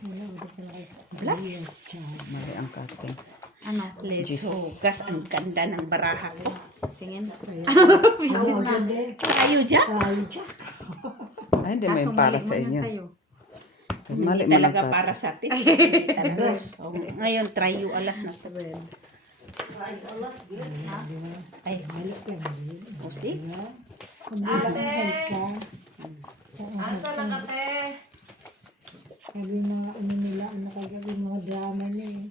Black? Mali ang cutting. Ano? Let's hugas. Ang ganda ng baraha. Tingin. Tayo dyan? Ay, hindi may para sa inyo. Mali Hindi mo lang talaga cutting. para sa atin. Ngayon, try you alas na ito. Ay, pusi? Ate! Asa na kate? Sabi mga ano nila, ano kagabi mga drama niya eh.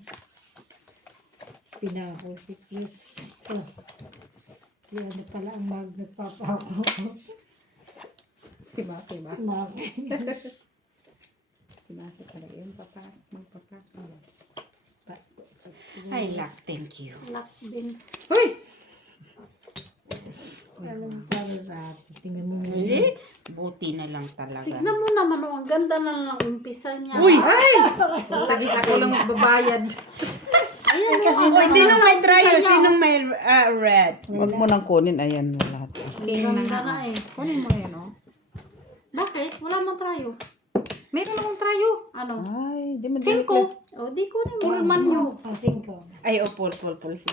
Pinako si Chris. Oh. Kaya ano pala ang nagpapako. Si Maki ba? Maki. Si Maki pala yun. Magpapa. Ay, lak. Thank you. Lak din. Uy! Anong para sa atin? Tingnan mo nga. Hindi. Buti na lang talaga. Tignan mo naman, oh, ang ganda na ng umpisa niya. Uy! Ay! Sabi ako lang magbabayad. Ayan, kasi Uy, sinong may tryo? Sinong may red? Huwag mo nang kunin. Ayan na lahat. ganda na eh. Kunin mo yan, oh. Bakit? Wala mang trayo. Meron akong trayo. Ano? Ay, di mo Cinco. O, di ko na pulman nyo. Ay, oh, pull. Kasi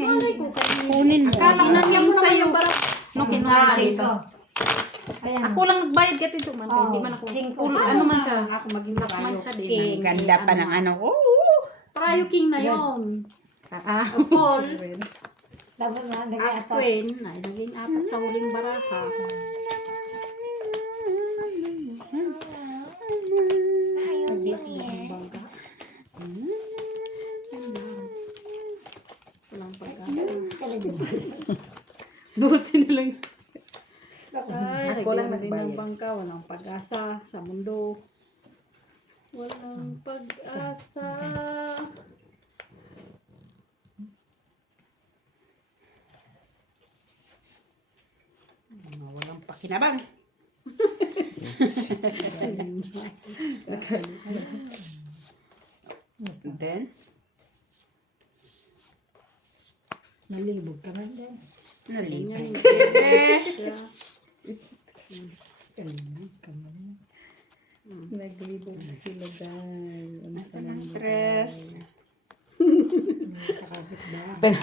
nga hindi. Kunin mo. Akala ko Ginanyan yung mo naman sa'yo. yung barak. Nung kinuha dito. Ayan. Ako lang nagbayad ka dito man. Hindi man ako. Ano man siya. Ako maging Black man siya din. Ang ganda pa ng ano. Oh! Trayo king na yun. Paul. As queen. Ay, naging apat sa huling baraka. Bangga. Walang pag-asa. Buti na lang. Ay, Ako lang wala din nagbayad. ng bangka. Walang pag-asa sa mundo. Walang pag-asa. Walang pakinabang. Then, Nalibog ka man din. nalibig. Naglibog sila guys. Nasa ng stress. Sa kapitbahay.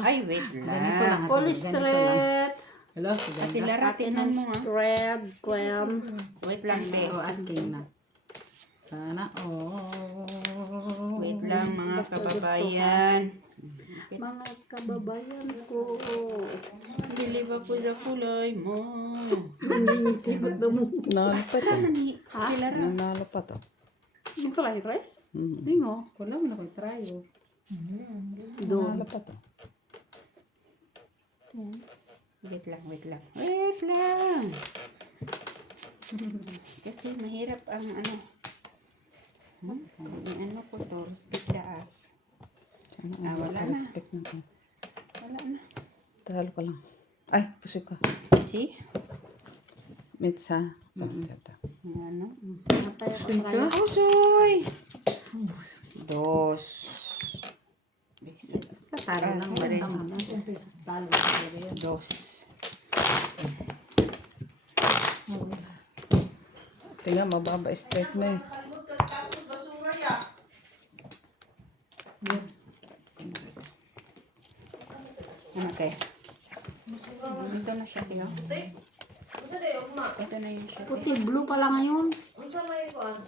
Ay, wait lang. Police threat. Hello? Ate Lara, tinan mo ah. Red, Quam. Wait lang, be. asking na. Sana Wait lang, mga kababayan. Mga kababayan ko. Believe ako sa kulay mo. Nangingitimot na mo. Nalapat. Sama ni Ate Lara. Nalapat. Ito lang yung tres? Mm. Tingo. Wala mo na ko'y trayo. Doon. Nalapat. Wait lang. Wait lang. Kasi mahirap ang ano. Yung ano ko to, respect taas. Wala na. Respect na us. Wala na. Talo ka lang. Ay, puso ka. See? Mitsa. Yung ano. Matay ako trayo. Pusoy! Dos. Talo ng Tama na. Talo ka talaga yan. Dos. Tingnan, mababa straight na eh. Ano kaya? Dito na siya, tingnan. Ito na yun siya. Puti, blue pala ngayon.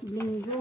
Linggo.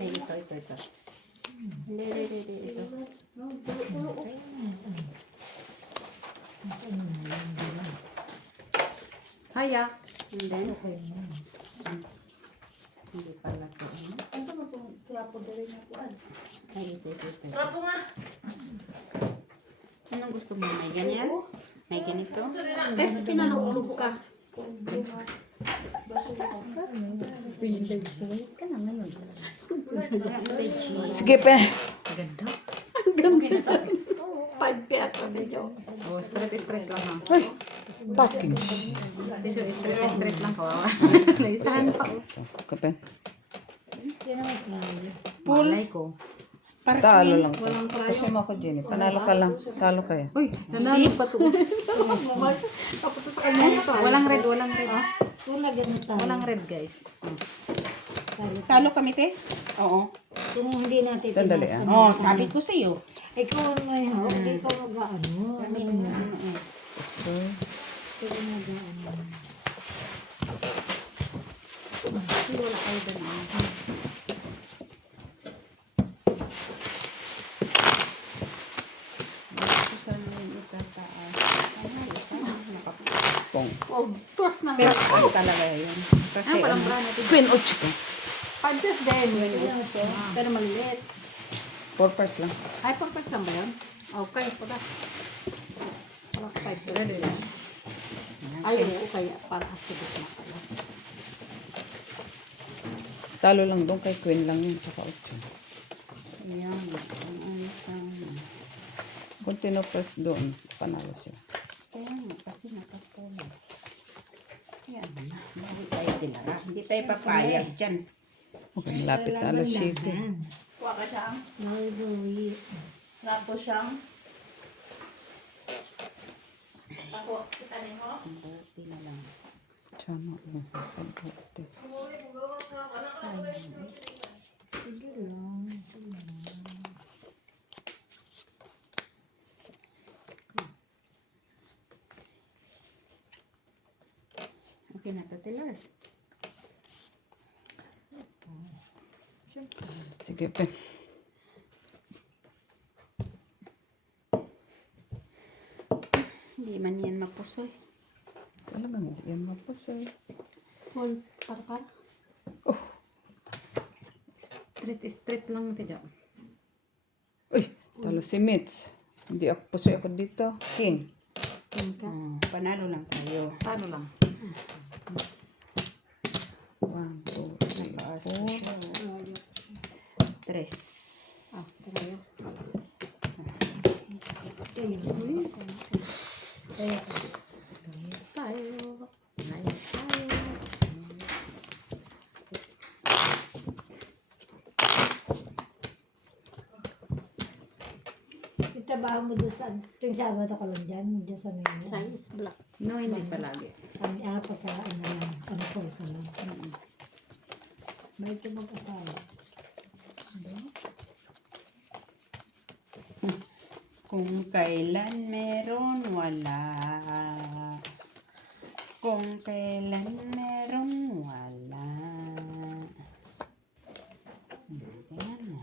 Ay, ito. Hindi, ito. Haya. And then, hindi pala ito. Ay, ito. Trapo nga. Anong gusto mo? May ganyan? May ganito? Eh, pinanulog ka. Ka na ngayon. Sige, pe. Ganda. Five pesos dito. Oh, straight lang ha. Ay, packing. Dito, straight lang kawawa. Naisahan pa. Okay, pe. Malay ko. Talo lang to. Kasi mo ako, Jenny. Panalo ka lang. Talo kayo. Uy, nanalo pa to. Walang red. Kung na ganito. Walang red, guys. Talo kami, te? Oo. Kung hindi natin Sandali, tinas- Oh, sabi ko sa'yo. Ikaw ano eh, hindi ka mag-ano. So, Wala kayo doon. pong. Oh, tuwas na. Pero ano talaga yun? Kasi Walang brand natin. Queen o chicken. Pantas din. Pero maliit. 4 pairs lang. Ay, pagpas lang ba yun? Okay, pala. Wala ka 5 pesos. Ay, oo, kaya para asidot na pala. Talo lang doon kay Queen lang yun. Tsaka 8. Ayan. Kung tinopers doon, panalo siya. Kaya nga, kasi nakapula. Ayan na. Bakit tayo dinara? Hindi tayo papayag dyan. Okay, malapit na alas 7. Kuha ka siyang. Naluluwi. Rapo siyang. Ako, kita rin mo? Buti na lang. Tsaka pagbuti. Sige lang. Okay na to, Taylor. Sige, pe. Hindi man yan mapusoy. Talagang hindi yan mapusoy. Full parka. Straight lang ito dyan. Uy, talo si Mitz. Hindi ako pusoy ako dito. King. Panalo lang tayo. Paano lang? 1, 2, 3, 4. Tres. Ah, tayo. Yung trabaho mo doon sa tuwing Sabado ka lang dyan sa Manila. Size black. No, hindi palagi. Kami pagka ano lang, ano ko ka lang. May ito mag-asawa. Kung kailan meron, wala. Kung kailan meron, wala. Tingnan mo.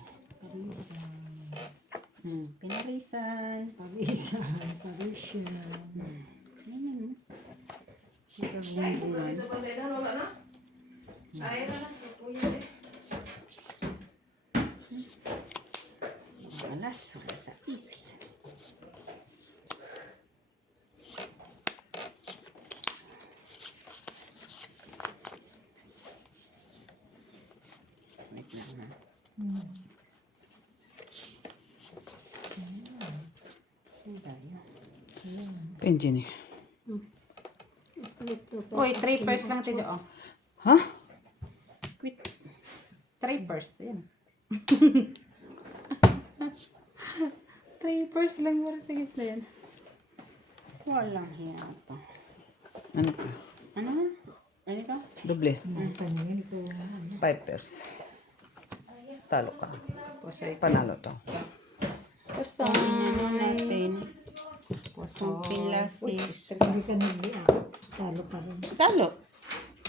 Pinarisan. Parisan, parisyon. Wala sa is. Wait lang ha. Saan tayo? Penjini. Straight to Uy, 3 pairs lang ito dyan. Ha? Quit. 3 pairs. Yan. 3 pairs lang. Sige na yan. Walang hiya ito. Ano ka? Ano? Ano ito? Doble. paningin ko. 5 pairs. Talo ka. Panalo to. Basta ano natin. Kung pilasis. Hindi ka nagbiak. Talo pa rin. Talo.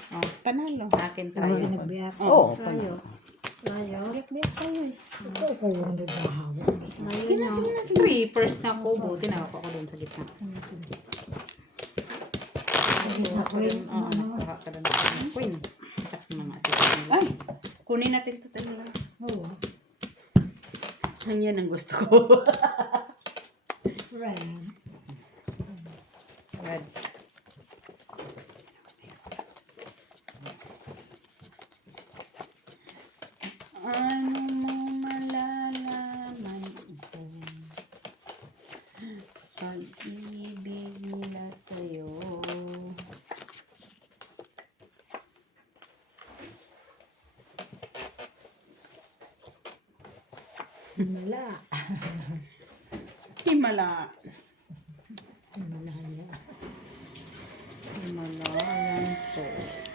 Oh, panalo. Akin Hindi tayo. ka nagbiak. Oo, panalo. Layo. Biyak-biyak tayo eh. Ikaw ang nagbahawa. Sige na. 3 pairs na ko. Buti na ako doon sa gitna. Ako rin. Oo, nakuha ka doon ng queen. Check mga assistant. Ay, kunin natin ito talaga. Oo. Yan ang gusto ko. Right. Red. Paano mo malalaman ito? Pag-ibig nila sa'yo. Himala. Himala. Himalaya. Himalayan salt.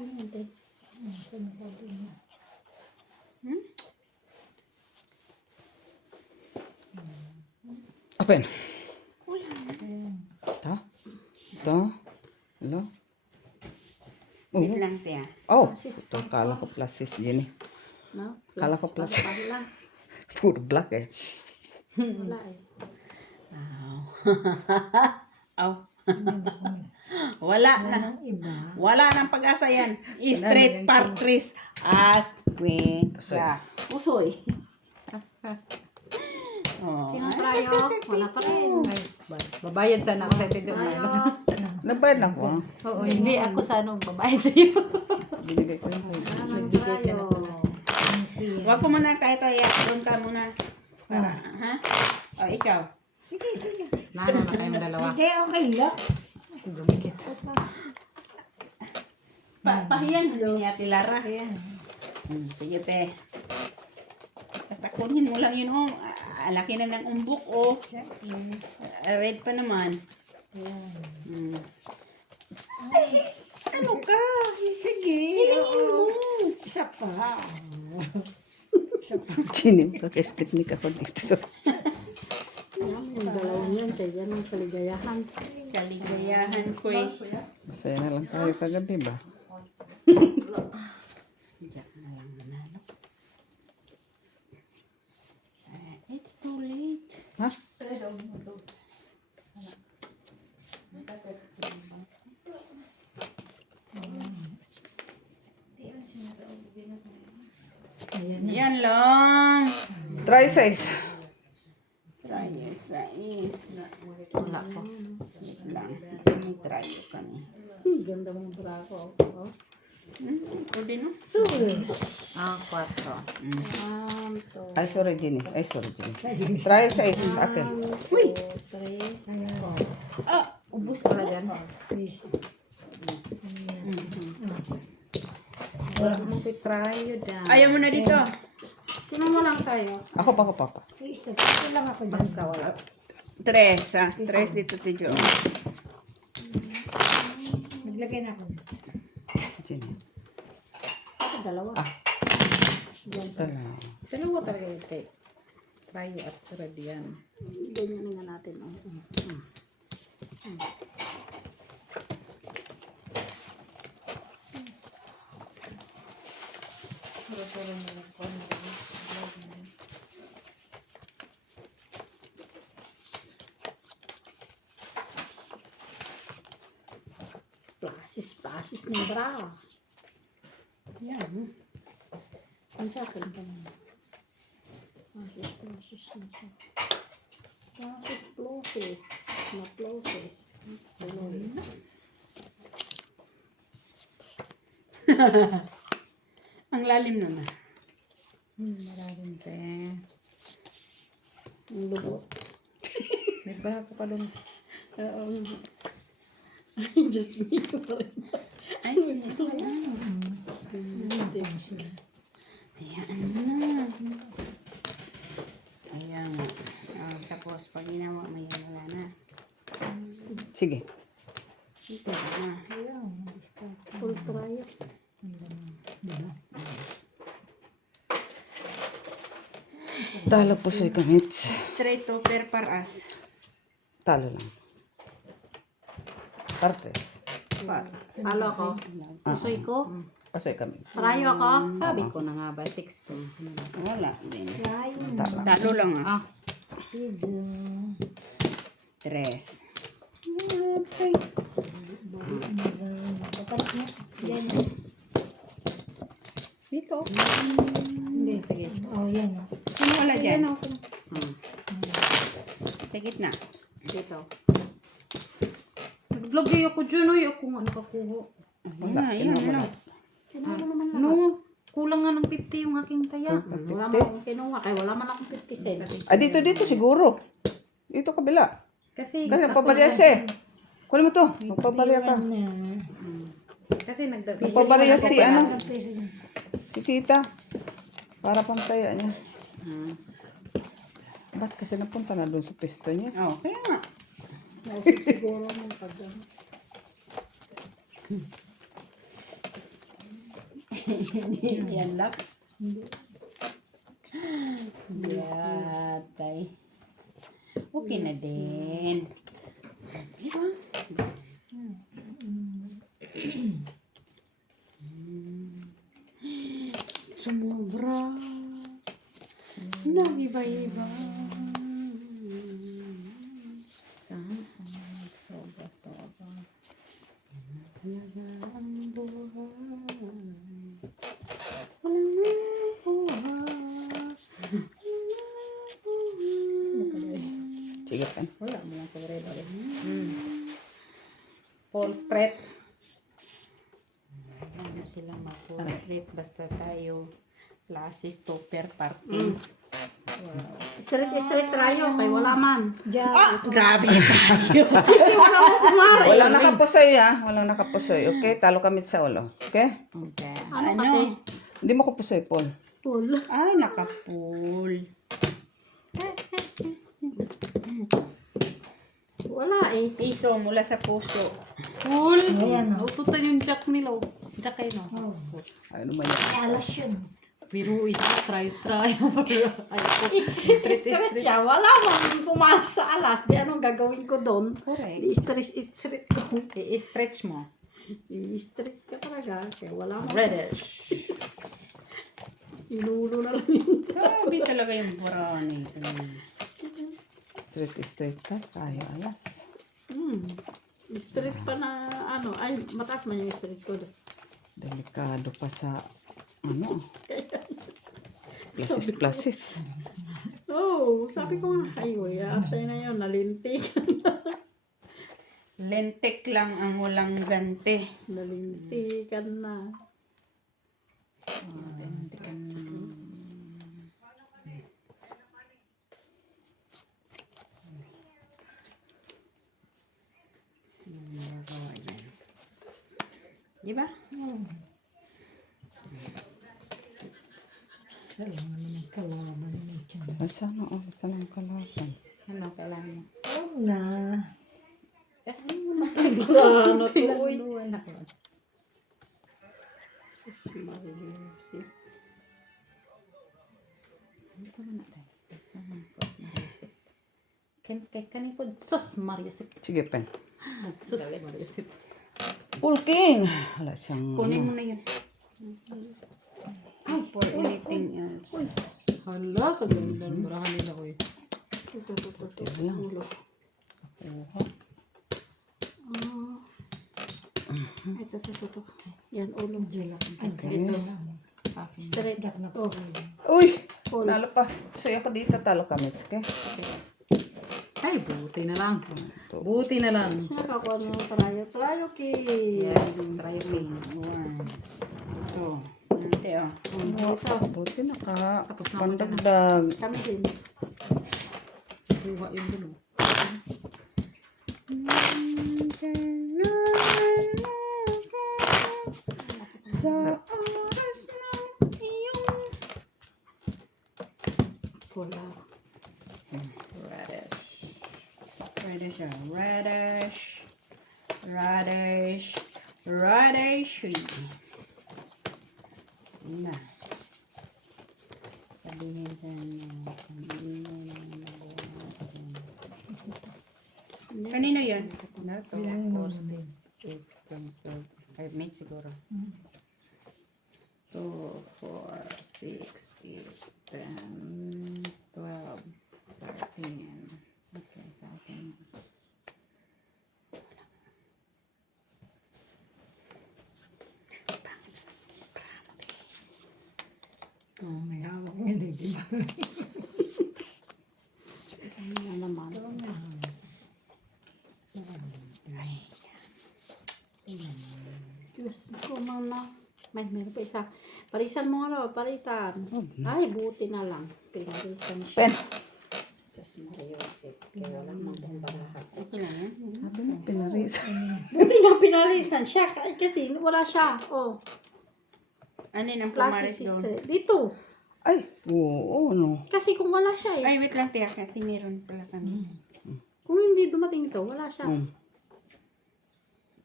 Ano yun, te? Saan ang sabi niya? Open. Ito? Ito? Hello? Wait lang, Tia. Oh, ito. Kala ko plus sis, Jenny. No? Kala ko plus. Pala. Puro black eh. Wala eh. Aw. Wala na. Iba. Wala nang pag-asa yan. Straight partris as queen. Yeah. Usoy. Oh. Sino trayo? Wala pa rin. Ay, babayad sana ako sa ito. Trayo. Nabayad lang ko. Oo, hindi ako sana babayad sa iyo. Binigay ko yung Nagbigay ka na pala. Huwag ko muna tayo tayo. Doon ka muna. Para, ha? O, ikaw. Nano na kayong dalawa. Hindi, okay lang. Dumikit. Pahiyan. Hindi niya Lara. Sige, te. Basta kunin mo lang yun, oh. Laki na ng umbok, oh. Red pa naman. Ay, ano ka? Sige. Isa pa. Jenny, pag-technique ako dito. Yung dalawa niyan, sa yan ang kaligayahan. Kaligayahan ko, eh. Masaya na lang tayo kagabi ba? Diyan na lang manalo. It's too late. Ha? Ayan. Yan lang. Try size. Try size. Wala po. Wait lang. Try kami. Ganda mong brako. Oh. Pwede, no? Sorry. 4. Ay, sorry, Jenny. Ay, sorry, Jenny. Try size. Akin. Uy! 3. Ayan. Ubus pala dyan. Please. Wala mong try yun dyan. Ayaw mo na dito. Sino mo lang tayo? Ako pa. Please. Ito lang ako dyan. Basta wala. Tres, ah. Tres dito, Tijo. Naglagay na ako. Jenny. Ito, dalawa. Ito lang. Dalawa talaga yun, te. Try at red yan. Ganyan nga natin. Oh. Plasis ng bra. Yan. Ang sakin ka naman. Plasis na siya. Plasis. Na plasis. Tuloy. Ang lalim na na. Maraming te. Ang lubot. May bra ka pa doon. Just me pa rin. Ay, ito na. Ayan na. Ayan nga. Tapos, pag ginawa mo yan, wala na. Sige. Ito na. Full trial. Talo pusoy kamit. Straight to per paras. Talo lang. Partes. Talo ako. Pusoy ko. Pusoy kamit. Trayo ako. Sabi ko na nga ba, 6 po. Wala din. Trayo. Talo lang, ah. Pizza. Tres. Papalit mo. Yan. Hindi, sige. Oh, yan. Sino wala dyan? Yan ako. Sa gitna. Dito. Nag-vlog kayo ako dyan, oy. Ako nga nakakuha. Wala, Ayun, kinuha mo ano. na. Kinuha mo naman lahat. No, kulang nga ng 50 yung aking taya. Wala man akong kinuha. Kaya wala man akong 50 cents. Ah, dito siguro. Dito kabila. Kasi Kasi nagpabarya siya eh. Kunin mo to. Magpabarya ka. nagdagdag. Magpabarya si ano. Si tita. Para pantaya niya. Ba't kasi napunta na doon sa pisto niya? Oh, kaya nga. Siguro mong pag Hindi yan lang. Yatay. Okay na din. Diba? sumubra. Nag-iba-iba. Sige pa. Wala mo lang sa red. Paul Street. Ano silang mag-trip basta tayo classes topper party. Straight tayo. Kaya wala man. Grabe. Wala mo kumari. Walang nakapusoy ha. Walang nakapusoy. Okay? Talo kami sa ulo. Okay? Okay. Ano kate? Hindi mo kapusoy, Paul. Full. Ay, nakapool. Wala eh. Piso mula sa puso. Full. Ututan yung jack nila. Jack kayo no. Ano man yan? Alas yun. Pero try. Straight siya. Wala man pumalas sa alas. Di anong gagawin ko doon? Correct. I-straight ko. I-stretch mo. I-straight ka talaga. Kaya wala man. Reddish. Inulo na lang yun. Grabe talaga yung brownie. Straight ka. Tayo, alas. Straight pa na ano. Ay, mataas man yung straight ko. Delikado pa sa, ano, plasis. Oh, sabi ko nga. Ay, uy, atay na yun. Nalintikan na. Lentek lang ang walang gante. Nalintikan na. Di ba? Saan ang kalaban? Ano kailangan mo? Wala na to. Uy. Kanin po sos mariasip. Sige, pen. Sos mariasip. Pulking! Wala siyang, Kunin mo na yun. For anything else. Hala, kaganda. Marahan nila ko eh. Ito. Yan, ulo. Okay. Straight. Oh. Uy! Talo pa. So, ako dito, talo kami. Okay? Ay, buti na lang. Buti na lang. Nakakuha na ng trayo. Trayo kiss. Yes, try me. Ito. Ante, oh. Ito. Buti na ka. Pandagdag. Kami din. Buha yung dulo. Sa oras ng iyong Wala. Radish, radish. Yun na. Sabihin sa inyo. Kanino yun? Ano to? 4, 6, 8, 10, 12, 5 minutes siguro. 2, 4, 6, 8, 10, 12, 13. Okay, sa akin. Ano na naman. Diyos ko, mana. Meron pa isa. Parisan mo ano, parisan. Ay, buti na lang. Pinarisan siya. Pen. Diyos Maria Joseph. Kaya wala nang bumbarahat. Okay na yan. Sabi mo, pinarisa. Buti nga pinarisan siya. Kasi wala siya. Oh, Ano yun ang plus pumaris doon? sister. Dito. Ay, oo, no. Kasi kung wala siya eh. Ay, wait lang tiyak kasi meron pala kami. Kung hindi dumating ito, wala siya. Ah,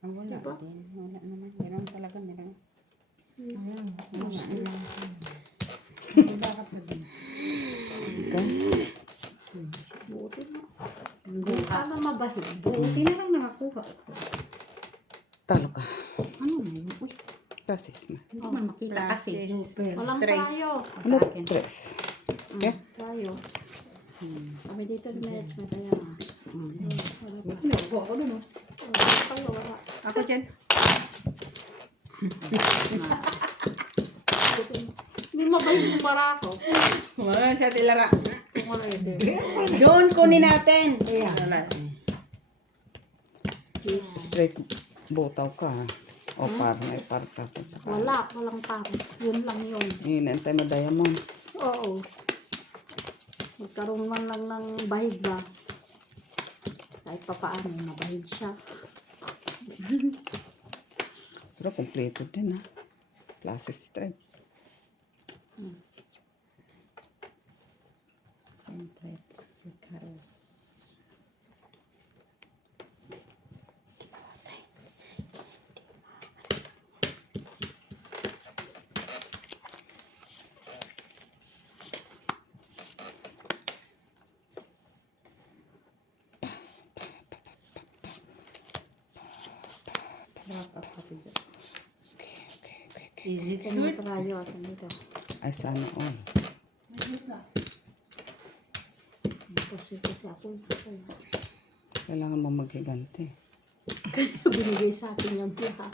wala Diba? din. Wala naman. Meron talaga, meron. Buti na. Sana mabahid. Buti na lang nakakuha. Talo ka. Ano na yun? Uy, Klasis mo. hindi man makita kasi. Classes. Super. Walang Tray. tayo. Ano? Sa akin. 3. Tayo. Kami dito ni management. Kaya nga. Buti na ako doon. Wala kayo, wala. Ako dyan. Hindi mabahid yung para ako. Wala sa tilara. Kung wala yun. Doon kunin natin. Wala. Straight botaw ka. O parang ay parang ka sa kanan. Walang para. Yun lang yun. Hinantay mo diamond. Oo. Magkaroon man lang ng bahid ba? Kahit pa paano, mabahid siya. Pero kompleto din ha. Klasis straight. Templates. Ricardo's. Easy to Kung tayo, atin dito. Ay sana all. Kasi ako. Kailangan mo maghiganti. Binigay sa atin yung lahat.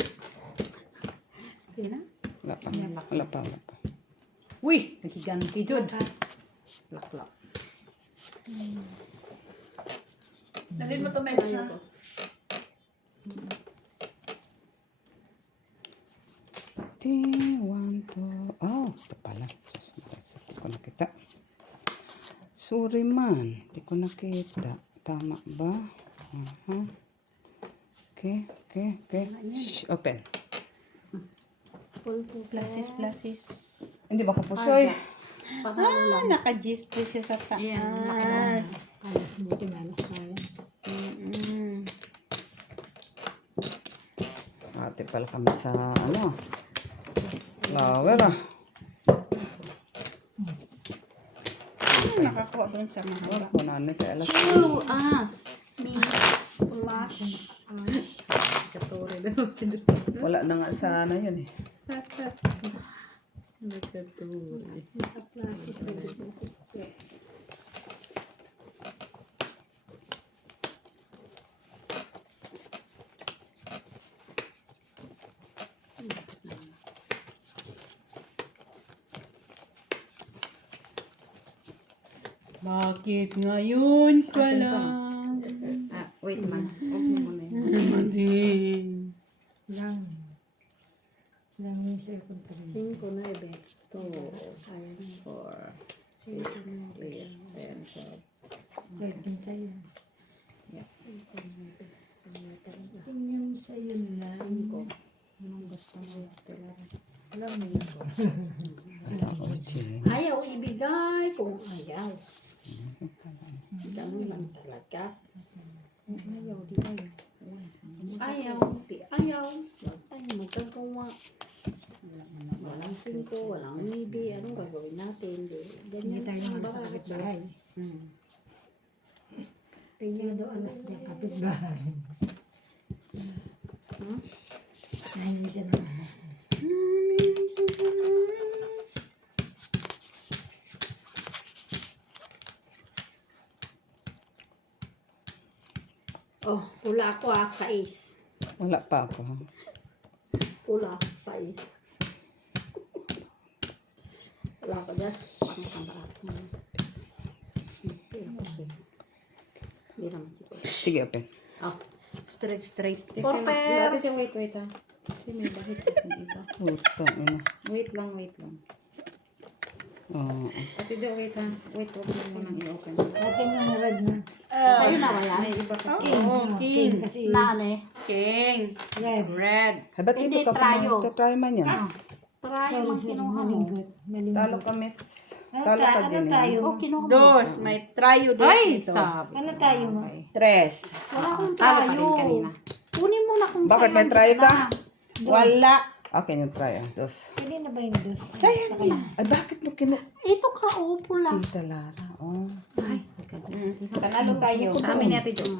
Okay na? Wala pa. Wala pa. Wala pa. Uy! Nakiganti dyan. Laklak. Dalhin mo to medsa. One, two. Oh, ito pala. Hindi ko nakita. Sorry man. Hindi ko nakita. Tama ba? Okay. Shh, open. Plasis. Hindi ba kapusoy? Ah, naka-gis po siya sa taas. Buti malas tayo. Ate pala kami sa ano. Flower ah. Nakakuha doon sa mahaba. Wala na kay alas. Ooh, as! Me. Flash. Katore na sila. Wala na nga sa ano yun eh. Nagkatore. Naka-classes sa dito. Bakit ngayon pa lang? Ah, wait man. Huwag mo muna yun. Mading. Lang yung cellphone ko. 5, 9, 2, 4, 6, 8, 10, 12. Kahit din sa'yo. Yung sa'yo lang. Anong gusto mo? Alam mo yun ba? ayaw ibigay kung ayaw. Ganun lang talaga. Ayaw, di ayaw. Ayaw, di ayaw. Huwag tayo magagawa. Walang 5, walang maybe. Anong gagawin natin? Hindi Ganyan tayo ang naman sa bahay. kapitbahay. Kaya daw anak niya kapitbahay. Ayaw siya ng anak. Oh, pula ako 6. Wala pa ako. Ha? Pula, 6. lang ako dyan. Parang kamara. Pero kasi. Hindi naman siguro. Sige, open. Oh. Straight. For pairs. Ate, wait ah. Kasi may bahit yung iba. Puta, ina. Wait lang. Oo. Ate, wait ah. Wait, huwag mo munang i-open. Atin yung red na. Sa'yo na ba yan? May iba kasi. Oh, king. Kasi Na ano eh? King. red. Red. Ay, ba't Hindi, dito ka trayo. pa? Try man yan. Try Sorry, mo sorry. kinuha mo. Malinggot. Talo Malinggot. ka, Mets. Ano Talo ka ano din. tayo? Oh, kinuha mo. Dos. May trayo dos Ay, dito. sabi. Ano tayo mo? Tres. Wala akong Talo ka tayo. din kanina. Kunin mo na kung Bakit sa'yo may ang try gitna. ka? Wala. Okay, yung try. Dos. Pwede na ba yung dos? Sayang na. Ay, bakit mo Ito ka, upo lang. Tita Lara. Oh. Ay, Panalo tayo. sa amin natin dyan.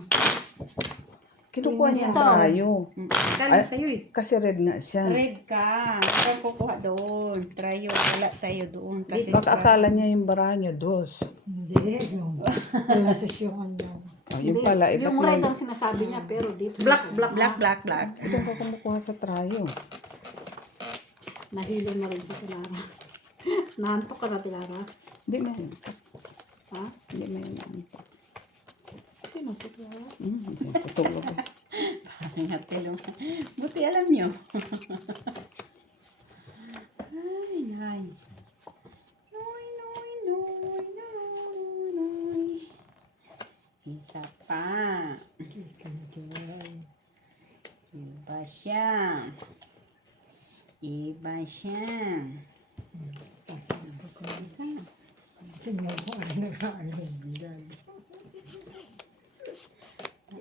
Kinukuha niya ang Ito. trayo. Kali sa'yo eh. Kasi red nga siya. Red ka. Huwag kukuha doon. Trayo. Wala tayo doon. Kasi Baka akala niya yung baranyo, dos. Hindi. Yung process yung ano. Oh, yung pala, iba't Yung red may... ang sinasabi niya, pero dito. Black. black. Ito ka kumukuha sa trayo. Nahilo na rin si Tilara. Naantok ka na, Tilara. Hindi may... Ha? Hindi may... Sino si Tilara? Patulog ko. Tulong. Buti alam nyo. Ay, nay. Noy. Isa pa. Iba siya. Tingnan ko ano nakaano.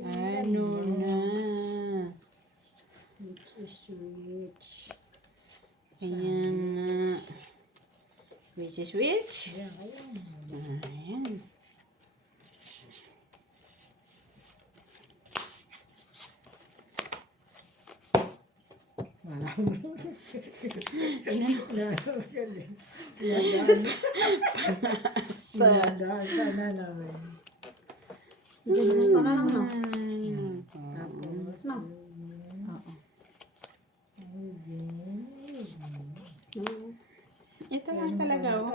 Ano na? Which is which? Ayan nga. Which is which? Ayan. Sana naman. Ito na lang, no? No. Ito lang talaga, oh.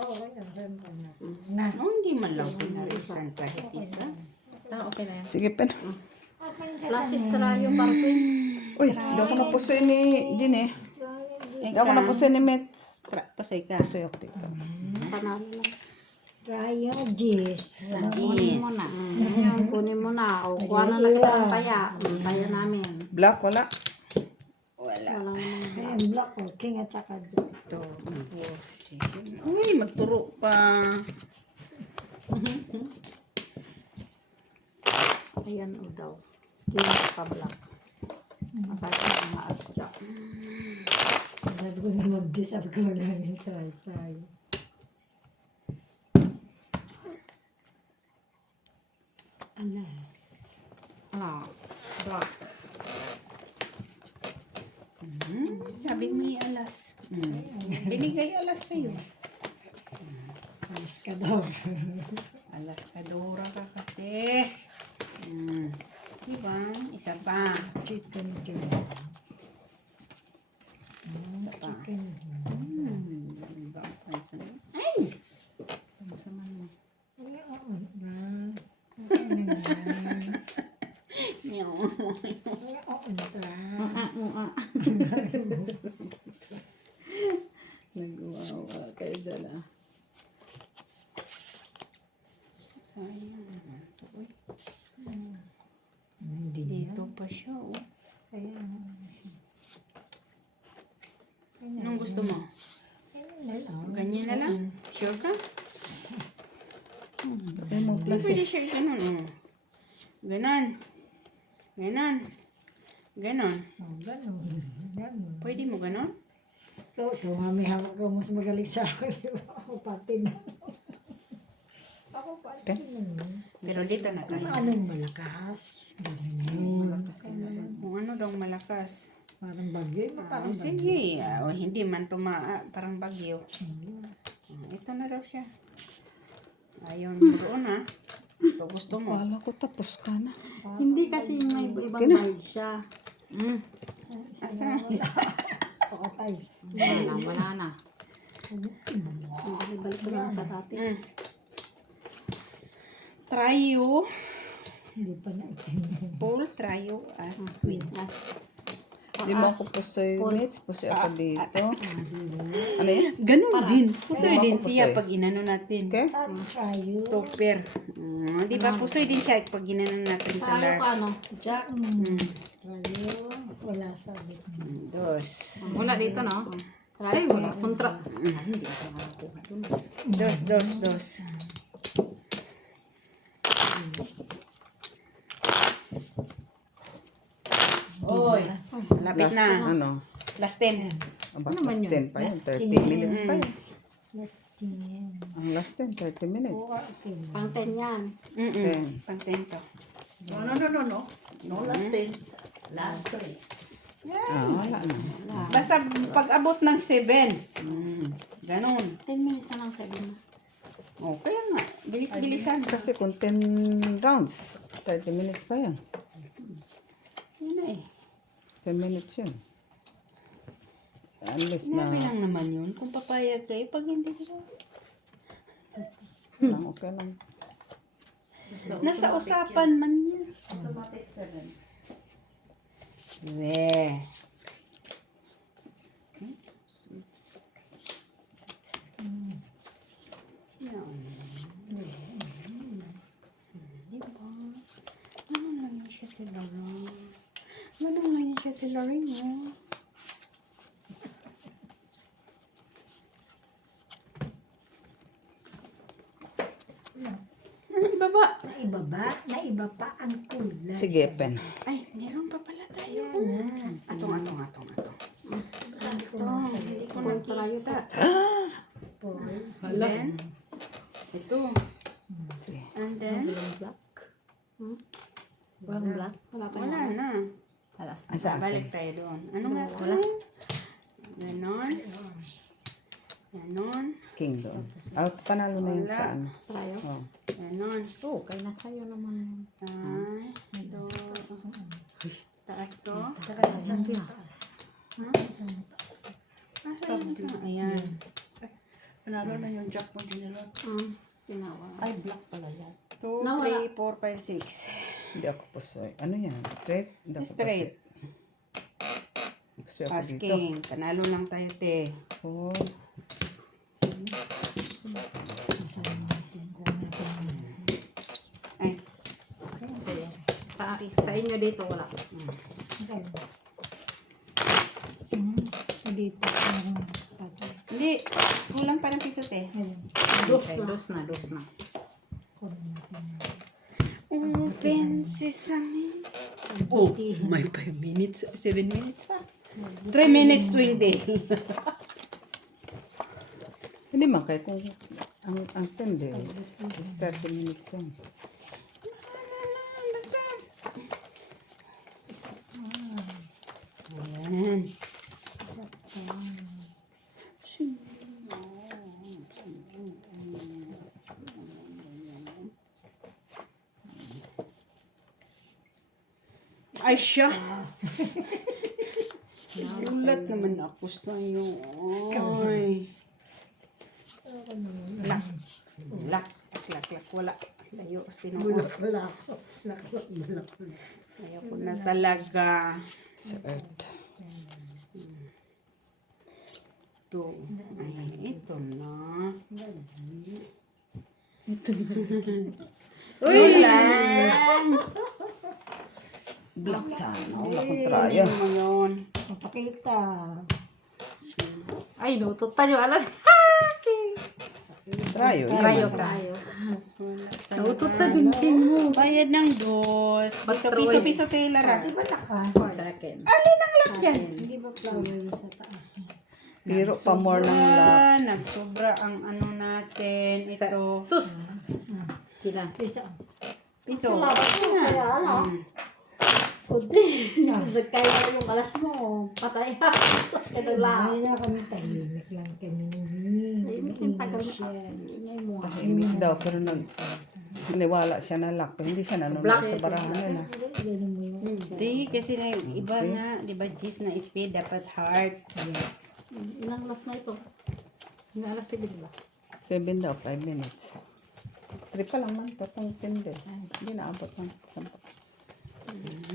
Na. Oh, hindi man lang pinarisan kahit isa. Ah, okay na yan. Sige, pen. Plasis trayo, Barbie. Uy, hindi ako napusoy ni Ginny. Hindi ako napusoy ni Mets. Pasay ka. Pusoy ako dito. Panalo lang. Tryo, Jis. Kunin mo na. Ngayon, kunin mo na. O, kuha na lang ang paya. Ang paya namin. Black, wala. Wala. Walang Ayan, black or king at saka jack. Ito. Uy, magturo pa. ayan o daw. King pa black. Masaya na nga at jack. Sabi ko na mag-Jis, sabi ko na yung try tayo. Alas. Ah, black. Sabi mo yung alas. Binigay alas sa'yo. Alas ka daw. Alas kadora ka kasi. Diba? Isa pa. Chicken king. Isa pa. Chicken. Diba? Ay! Ay, oo na. Okay na yan. Meow. Ay, oo na. Nagwawa kayo dyan, ah. Sayang. Uy, Hindi na. dito pa siya, oh. Kaya, Anong gusto mo? ayun na lang. Ganyan na lang? Sure ka? Ay, mo Pwede places. siya ganun, oh. Ganon. Ganon. Ganon. Oh, ganun. Ganun. Pwede mo ganon? Ito, mami, hawak ko mas magaling sa akin. Di ba? Ako pati na. Ako pati na. Pero dito na tayo. Anong malakas? Ganun. Kung ano daw malakas. Parang bagyo. Parang bagyo. Sige. O, hindi man parang bagyo. Ito na daw siya. Ayun, doon ha. Ito gusto mo. Wala ko tapos ka na. Hindi kasi may ibang vibe siya. Asa? Ako tayo. Wala na. Balik ko lang sa dati. Trio. Hindi pa na itim. Paul, trio as queen. Di mo ako pusoy mates, pusoy ako dito. Ano yan? Ganun din. Pusoy Di ba din ako siya pusoy? pag inano natin. Okay? Try you. Topper. Di ba pusoy din siya pag inano natin sa Tayo lar. ka, no? Jack. Try you. Wala sabi. Dos. Wala dito, no? Ay, wala. Kontra. Dos. Oy, malapit Last, na. ano? Last 10. Aba, Ano naman last yun? 10 pa yun. Last 30 10. minutes pa yun. Last 10. Ang last 10, 30 minutes. Okay. Pang 10 yan. Ten. Pang 10 to. No, last 10. Last 3. Wala na. Basta pag abot ng 7. Ganun. 10 minutes na lang sa na. O, kaya nga. Bilis-bilisan. Kasi kung 10 rounds, 30 minutes pa yan. Yun na eh. 10 minutes yun. Unless na, Sinabi lang naman yun. Kung papayag kayo, pag hindi ka. okay lang. Nasa usapan man yan. Automatic 7. We. Diba? Ano lang yan siya tilaring? Ano lang yan siya tilaring mo? Ano ibaba? Naibaba, naiba pa ang kulay. Sige, pen. Ay, meron pa pala tayo. Atong. Ito, hindi ko nakita. And then, ito. And then, Black. Walang black. Wala pa wala yung na. Alas. Asa Balik tayo doon. Ano nga ito? Ganon. Ganon. King doon. Panalo na yun sa ano. Tayo. Oh. Ganon. Oh, kay nasa iyo naman. Ay, ito. Taas to. Saan taas? Nasa yun siya. Ayan. Panalo na yung jack mo, Ginelot. Tinawa. Ay, black pala yan. 2, Nawala. 3, 4, 5, 6. Hindi ako pusoy. Ano yan? Straight? Hindi ako Straight. pusoy. Pusoy ako dito. Asking. Panalo lang tayo, te. 4. Ay, Sige. Sa inyo dito, wala. Dito. hindi. Kulang pa ng piso, te. Dos na. Open sesame. Oh, may 5 minutes. 7 minutes pa. 3 minutes 20. Hindi man kaya kung ang 10 days is 30 minutes yan. Ayan. Ay, siya. Gulat naman ako sa'yo. Ay. Lak. Lak. Wala. Layo. Tinuot. Wala. Ayaw ko na talaga. Sa earth. Ito. Ay, ito na. Uy! Lang. Black sana. Wala kong Ay, traya. ano mo yun? Mapakita. Ay, nutot tayo. Alas. Trayo. Trayo. Nutot tayo din mo. Bayad ng dos. Dito, piso-piso tayo lara. Di ba naka? Second. Alin ang lock dyan? Hindi ba flower sa taas? Biro pa more ng luck. Nagsobra ang ano natin. Ito. Sus. Kila. Isa. Piso. Saya, ano? Kundi. Kaya yung alas mo. Patay ha. Ito lang. Ay na kami tahimik lang kami. Tahimik yung tagal na. Ingay mo. Tahimik daw pero naniwala siya na luck. Pero hindi siya nanonood sa barahan nila. Ganun mo yun. Hindi, kasi na yung iba nga, di ba, G's na speed, dapat heart. Ilang alas na ito? Alas 7 ba? 7 daw, 5 minutes. 3 pa lang man, tatong timbre. Hindi naabot man. 10.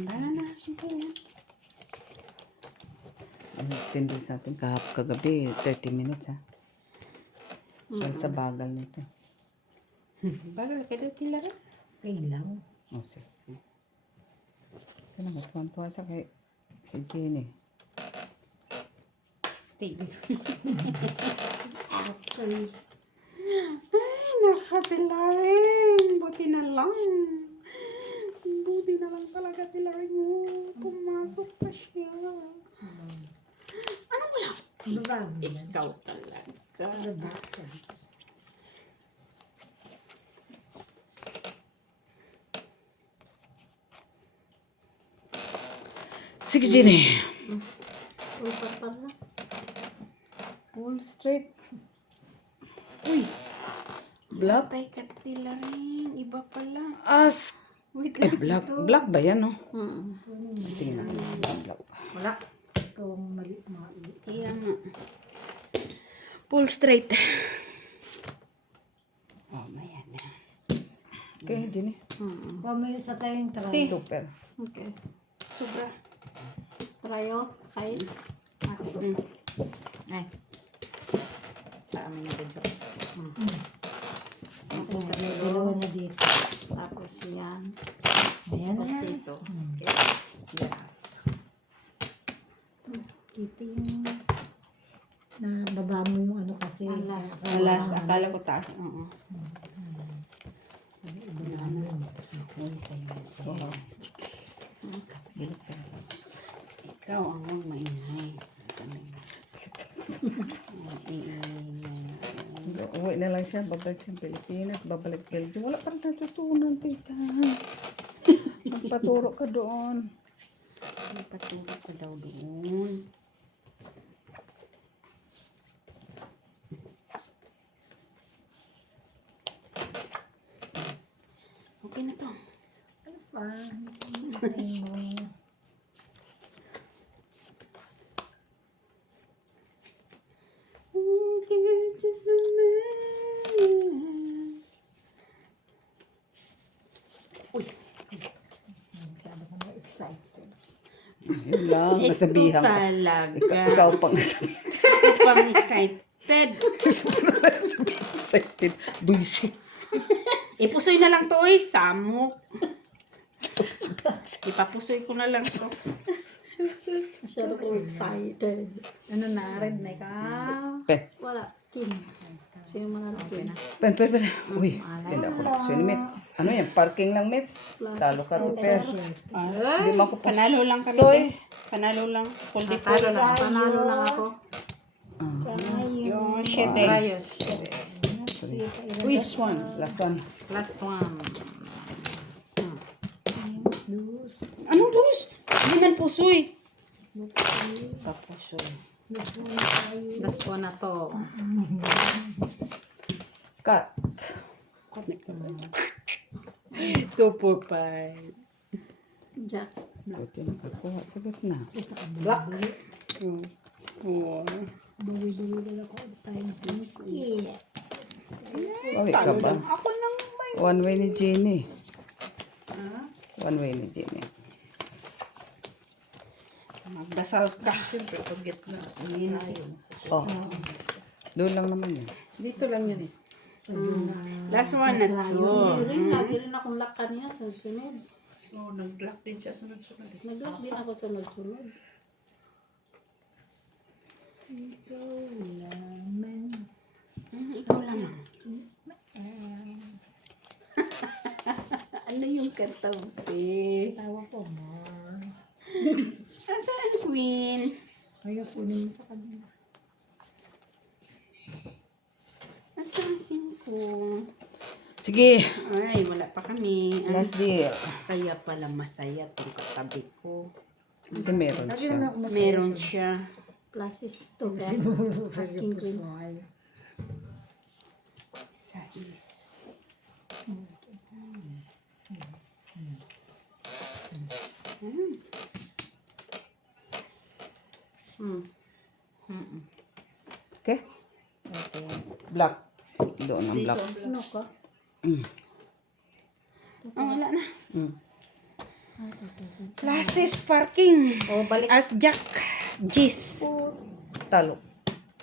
Para na. Sige yan. Ano, tindres natin kagabi, 30 minutes ha. Dahil sa bagal nito. Bagal ka daw tila rin. Kailang. Oh, sige. Kaya naman, tuwan-tuwa siya kay Jenny. Stay. Okay. Ay, nakatilaring. Buti na lang. Buti na lang talaga tilaring mo. Pumasok pa siya. Ano mo lang? Ano ba? Ikaw talaga. Ano ba? Sige, Jenny. Upat pa na. Full straight. Uy, Black. patay ka tilaring. Iba pala. As. Wait Eh, lang. black ba yan, no? Mm. Tingnan natin. Black. Wala. Ikaw ang mali. Kaya nga. Pull straight. Oh, mayan na. Okay, Jenny. Pamili sa tayong try. Super. Okay. Sobra. Trayo, size. Mm. Ay. Sa amin na dito. Dalawa na dito. Tapos yan. Ayan Tapos na. dito. Yes. Kita yung na baba mo yung ano kasi. Alas. Alas, akala ko taas. Oo. Ikaw ang maingay. Uwi na lang siya, babalik siya Pilipinas, babalik Belgium. Wala pa rin natutunan, tita. Magpaturo ka doon. Patulog ka daw doon. Okay na to. Pa. Masyado ka na excited. Yun lang, nasabihan ka. Talaga. Ikaw pang nasabihan. Pang excited. Excited. Buisit. Ipusoy na lang to eh. Samok. Ipapusoy ko na lang to. Masyado ko excited. Ano na, red na ikaw. Pen. Wala. Team. Sino mga natin? Pen. Uy, tinda ko na ni Mets. Ano yan? Parking lang, Mets. Talo ka to, Per. Hindi mo ako Panalo lang kami. Soy. Panalo lang. Kuldi ko. Talo lang. Panalo lang ako. Yung shit eh. Rayos. Uy, last one. Last one. Ano dos? Hindi man pusoy. Papusoy. Last one na to. Cut. 2, 4, 5. Jack. Buti nakakuha sa gitna. Black. 2, 4. Bawi-bawi na ako. Time please. Yeah. Bawi ka ba? Ako nang may. One way ni Jenny. One way ni Jenny. Magdasal ka. Siyempre, pag gitna. Oh. Doon lang naman yun. Dito lang yun eh. Last one na to. Lagi rin akong lock kanina sa sunod. Oh, nag-lock din siya sunod-sunod. Nag-lock din ako sunod-sunod. Ikaw lamang. Ikaw lamang. Ano yung katabi? Tawa ko, Mar. Asan Queen? Ayaw kunin mo sa kanila. Asan ko? Sige. Ay, wala pa kami. Last deal. Kaya pala masaya itong katabi ko. Kasi meron Lagi siya. na ako masaya. Meron siya. Plus is 2 ka. Asking queen. Sais. Okay? Black. Doon ang black. Ano ka? Oh, wala na. Mm. Classes parking. O, balik. As Jack. Gis. Talo.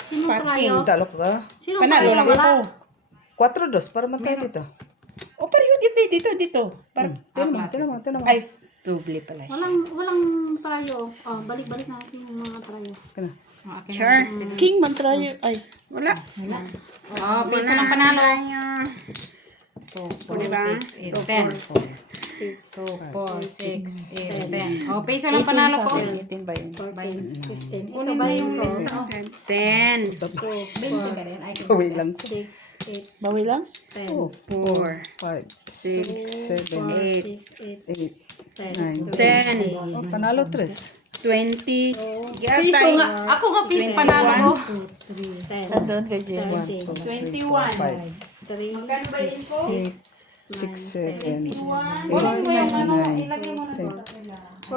Sino Parking. tayo? Talo ka. Sino Panalo tayo? lang Wala. ako. 4-2 para matay dito. O, pareho dito. Tinamo. Ay, doble pala siya. Walang trayo. Oh, balik-balik natin yung mga trayo. Kana. Sure. King man tayo. Ay. Wala. Oh, piso ng panalo. 2, 4, Diba? 6, 8, 10. 2, 4, 6, 8, 10. O, piso ng panalo ko. 18 ba yun? 15. Ito Kunin ba mo yung yung lista. 10. 20 ka rin. Ay, Kawin lang. 6, 8, Bawi lang? 10. 4. 5, 6, 7, 8, 8, 10. 9. Oh, panalo 3. 20. piso nga. Ako nga piso panalo ko. 10. Nandun kay Jen. 21. 3, Magkano ba yun po? 6, 7, 8, Kunin mo yung ano, ilagay mo na. 10.